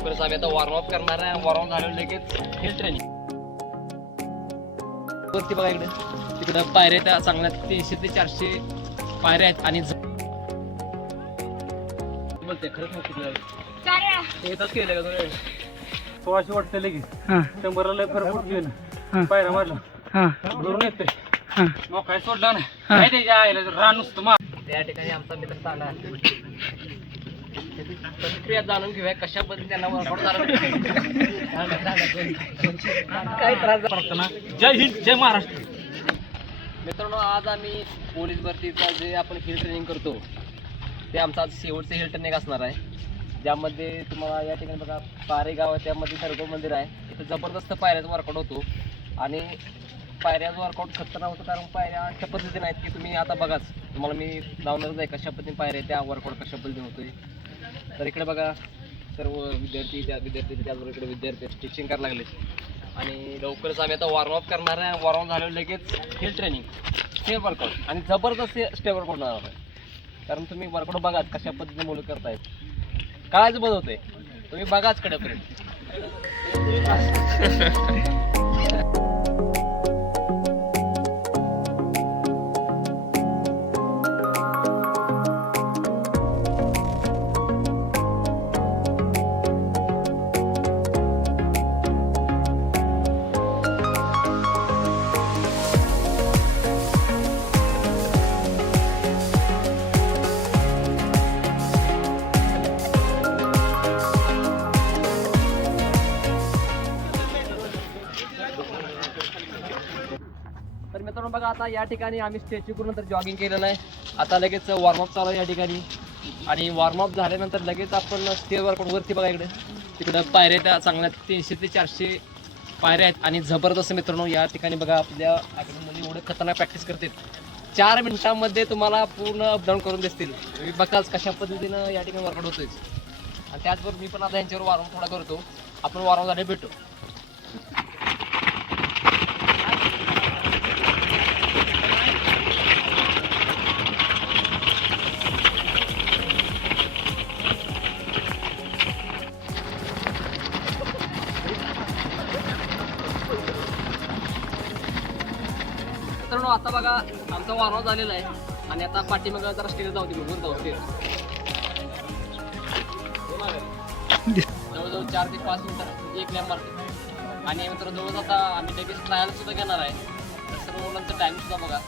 लवकरच आम्ही आता वॉर्मअप करणार आहे. वॉर्मअप झाल्यावर लगेच हिल ट्रेनिंग. वरती बघा तिकडं पायऱ्या त्या चांगल्या 300 ते 400 पायऱ्या आहेत आणि बोलते खरंच मग किती येतच केलं का तुम्ही 1600 वाटतं लगेच 100ला लय फरक पडतोय ना. पायऱ्या मारला धरून येते मग काय सोडला नाही काय त्याच्या आईला रान नुसतं मार. त्या ठिकाणी आमचा मित्र चांगला प्रतिक्रिया जाणून घेऊया कशा पद्धतीने त्यांना वर्कआउट काय त्रास करताना. जय हिंद जय महाराष्ट्र. मित्रांनो, आज आम्ही पोलीस भरतीचा जे आपण हिल ट्रेनिंग करतो ते आमचं आज शेवटचं हिल ट्रेनिंग असणार आहे, ज्यामध्ये तुम्हाला या ठिकाणी बघा पारे गाव आहे, त्यामध्ये सरगोळ मंदिर आहे. इथं जबरदस्त पायऱ्याचा वर्कआउट होतो आणि पायऱ्याचा वर्कआउट खतरनाक होतं, कारण पायऱ्या अशा पद्धतीने आहेत की तुम्ही आता बघाच तुम्हाला मी लावणारच आहे कशा पद्धतीने पायऱ्या त्या वर्कआउट कशा पद्धतीने होतोय. तर इकडे बघा सर्व विद्यार्थी त्याचबरोबर इकडे विद्यार्थी स्टिचिंग करायला लागले आणि लवकरच आम्ही आता वॉर्मअप करणार आहे. वॉर्मअप झाल्यावर लगेच हिल ट्रेनिंग स्टेप वर्कआउट आणि जबरदस्त स्टेप वर्कआउट होणार आहे. कारण तुम्ही वर्कआउट बघाच कशा पद्धतीने मुलं करतायत, काळाच बंद होते, तुम्ही बघाच कडेपर्यंत. तर मित्रांनो बघा, आता या ठिकाणी आम्ही स्टॅच्यू करून नंतर जॉगिंग केलेलं आहे. आता लगेच वॉर्मअप चालू आहे या ठिकाणी आणि वॉर्मअप झाल्यानंतर लगेच आपण स्टेअर वर्कआउट वरती बघा तिकडं पायऱ्या त्या चांगल्या 300 ते 400 पायऱ्या आहेत आणि जबरदस्त मित्रांनो या ठिकाणी बघा आपल्या मुली एवढं खतरनाक प्रॅक्टिस करतात. 4 मिनिटांमध्ये तुम्हाला पूर्ण अपडाऊन करून दिसतील. तुम्ही बघाच कशा पद्धतीनं या ठिकाणी वर्कआउट होतोय आणि त्याचबरोबर मी पण आता यांच्यावर वॉर्मअप थोडा करतो. आपण वॉर्मअप झाले भेटू. मित्रांनो, आता बघा आमचा वॉर्मअप झालेला आहे आणि आता पाठीमागं जरा स्टेज जाऊ दे, वर जाऊ स्टेज. जवळजवळ 4 ते 5 मिनिटं एक लॅम्प मारते आणि मित्रांनो जवळ आता आम्ही लगेच ट्रायल सुद्धा घेणार आहे. तर सर्व मुलांचं टाइम सुद्धा बघा.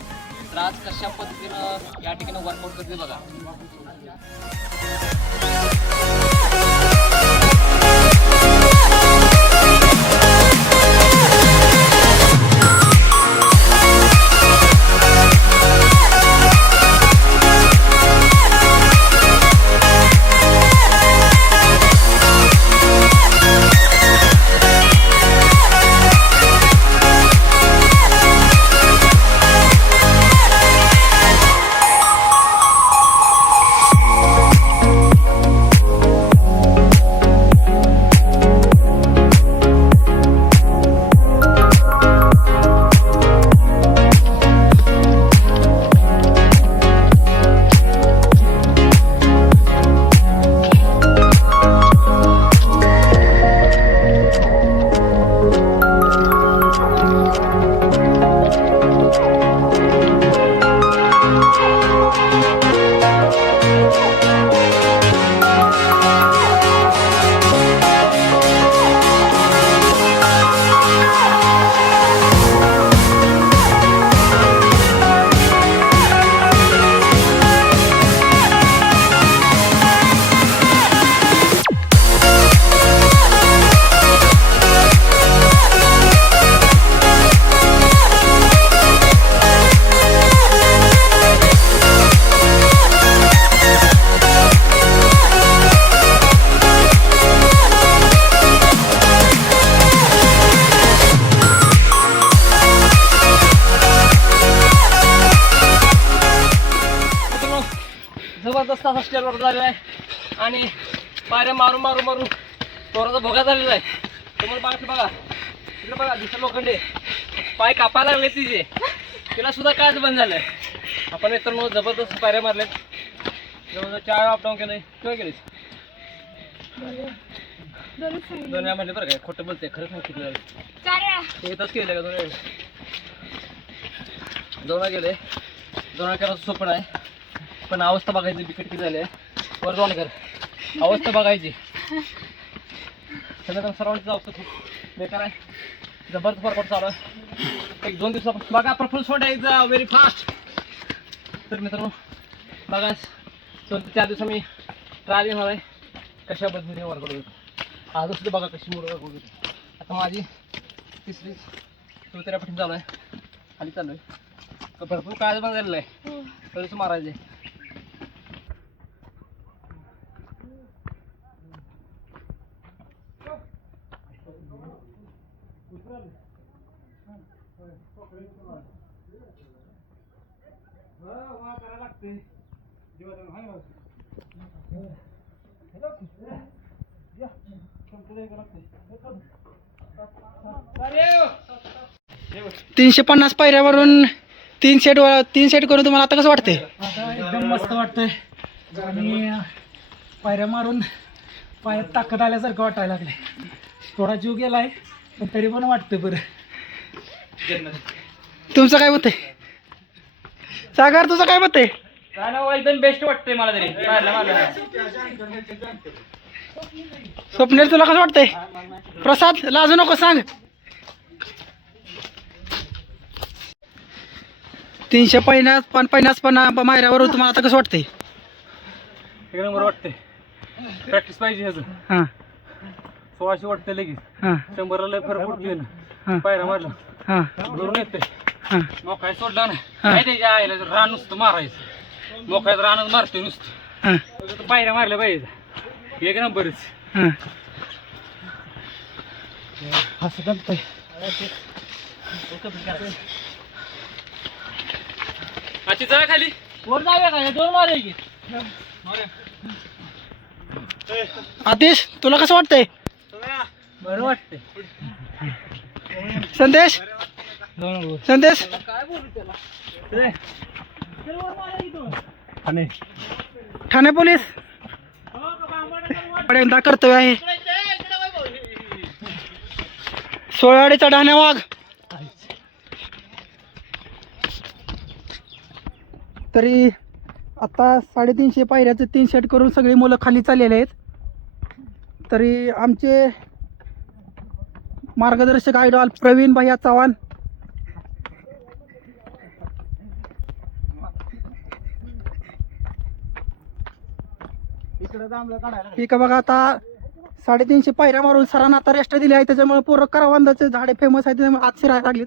तर आज कशा पद्धतीनं या ठिकाणी वर्कआउट करते बघा. जबरदस्त असा स्टेअर वर्क झालेला आहे आणि पायऱ्या मारून मारून मारून तोराचा भोगा झालेला आहे. तुम्हाला बघा तिकडे बघा दुसरं लोखंडे पाय कापायला लागले तिचे, तिला सुद्धा कायच बंद झालंय. आपण मित्रांनो जबरदस्त पायऱ्या मारल्यात, जवळजवळ 4 अपडाऊन केलंय. किंवा केलीस 2 वेळा म्हणले बरं काय, खोटं बोलते, खरंच सांगितलं. एकच केलं का 2 वेळा? 2 वेळा गेले. 2 वेळा करायचं सोपं आहे, पण अवस्था बघायची बिकट किती झाली आहे. वर जाऊन कर, अवस्था बघायची. सगळं सर्वांची अवस्था खूप बेकार आहे. जबरदस्त वर्कआउट चालू आहे. 1-2 दिवसापासून बघा, प्रफुल्ल सोडायचं व्हेरी फास्ट. तर मित्रांनो बघा, 2 ते 4 दिवस मी ट्रायल घेणार आहे कशा पद्धतीने वर्कआउट होतो. आज सुद्धा बघा कशी मोड वर्कआउट होती. आता माझी 3री-4थ्या पठण चालू आहे, खाली चालू आहे. भरपूर काळ पण झालेलं आहे, तरीच मारायचं आहे. तीनशे 50 पायऱ्यावरून 3 सेट करून तुम्हाला आता कसं वाटतंय? आता एकदम मस्त वाटतंय आणि पायऱ्या मारून पायात ताकद आल्यासारखं वाटायला लागले. थोडा जीव गेलाय पण तरी पण वाटतंय बरं. तुमचं काय होतंय? सागर तुझं काय होतंय? काय ना एकदम बेस्ट वाटतंय मला तरी. स्वप्नील तुला कसं वाटतंय? प्रसाद लाजू नको, सांग. 350 पायऱ्यावरून तुम्हाला आता कसं वाटतंय? एक नंबर वाटतंय. प्रॅक्टिस पाहिजे ह्याचं. हां 1600 वाटतंय लगेच. हां 100ला लय फरक पडतोय ना. हां पायऱ्या मारला हां भरून येतंय. हां मोकाय सोडला ना, काय त्याच्या आईला रान नुसतं मारायचं. मोकायत रानच मारतोय नुसतं. हां पायऱ्या मारल्या पाहिजे. एक नंबरच. हां असं जमतंय. आजची जागा खाली वर जाऊया का? 2 मारे की. आतिश तुला कसं वाटतंय? बरं वाटतंय. संदेश संदेश काय बोलू त्याला? आणि ठाणे पोलीस पहिल्यांदा कर्तव्य आहे. 16 ढाण्या वाघ. तरी आता 350 पायऱ्याचे 3 सेट करून सगळी मुलं खाली चाललेले आहेत. तरी आमचे मार्गदर्शक आयडॉल प्रवीण भैया चव्हाण ही का बघा, आता 350 पायऱ्या मारून सरांना आता रेस्ट दिली आहे. त्याच्यामुळे पूर्ण करवंदाचे झाडे फेमस आहेत, त्याच्यामुळे आज शिरायला लागलीत.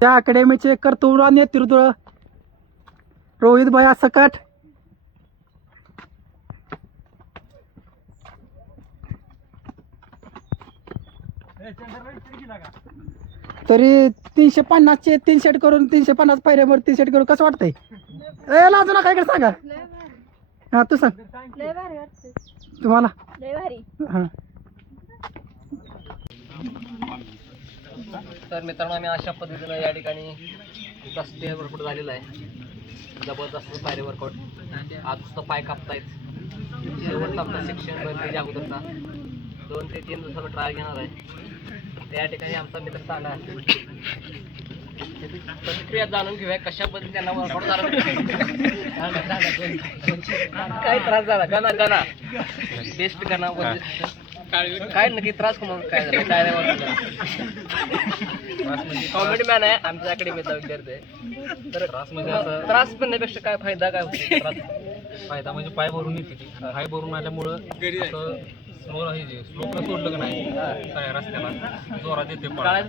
त्या अकॅडमीचे कर्तृत्व नेतृत्व रोहित भैया सकट, तरी 350चे 3 सेट करून 350 पायऱ्यावर 3 सेट करून कसं वाटतंय? ए लाजू नका, इकडे सांगा. हा तू सांग. लय भारी वाटतंय. तुम्हाला लय भारी. हां तर मित्रांनो आम्ही अशा पद्धतीनं या ठिकाणी जास्त वर्कआउट झालेलं आहे. जबरदस्त पायरी वर्कआउट. आज नुसतं पाय कापतायत. शेवटचा आपला सेक्शन त्याच्या अगोदरचा 2 ते 3 दिवसाला ट्रायल घेणार आहे. त्या ठिकाणी आमचा मित्र चांगला आहे. त्याची प्रतिक्रिया जाणून घेऊया कशा पद्धतीने त्यांना वर्कआउट झाला. काय त्रास झाला? गाणा बेस्ट गाणा काय नक्की त्रास मग काय झालं? काय नाही वाटलं. कॉमेडी मॅन आहे आमच्या अकॅडमीचा विद्यार्थी आहे. तर त्रास म्हणण्यापेक्षा काय फायदा काय होतो? फायदा म्हणजे पाय भरून येते ती. पाय भरून आल्यामुळं स्लोपला सोडलं का नाही सगळ्या रस्त्याला जोरात येते पाय.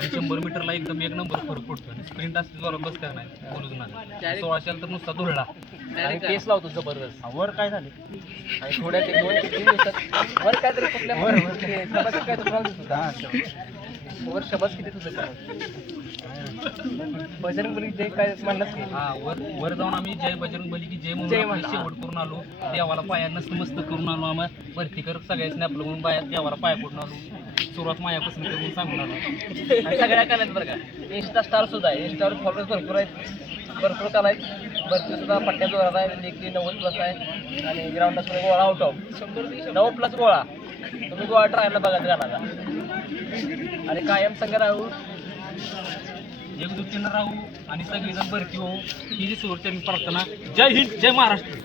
100 मीटरला एकदम 1 नंबर फरक पडतो. स्प्रिंट असते जोरात बसत्या नाही बोलून नाही. 1600 तर नुसता धुळला आणि केस लावतो जबरदस्त. वर काय झाले आणि थोड्या 2 ते 3 दिवसात वर काहीतरी कुठल्या काय प्रॉब्लेम होता. वर शबास किती तुझं बजरंग बली जय काय म्हणलास की? हा वर जाऊन आम्ही जय बजरंग बली की जय म्हणून आम्ही शेवट करून आलो. देवाला पाया मस्त करून आलो. आम्हाला भरती कर सगळ्याच आपलं म्हणून बाया देवाला पाया पडून आलो. सुरुवात मायापासून करून सांगून आलो. आणि सगळ्या कानात बरं का इंस्टा स्टार सुद्धा आहे. इंस्टावर फॉलोअर्स भरपूर आहेत, भरपूर काल आहेत. भरती सुद्धा पट्ट्या जोरात आहे, लेखी 90+ आहे आणि ग्राउंडला सुद्धा गोळा आउट ऑफ 90+ गोळा. तुम्ही गोळा ट्रायलला बघा गाण्याचा आणि कायम संघ राहू, एकजुटीनं राहू आणि सगळेजण भरती होऊ ही जी शेवटची प्रार्थना. जय हिंद, जय महाराष्ट्र.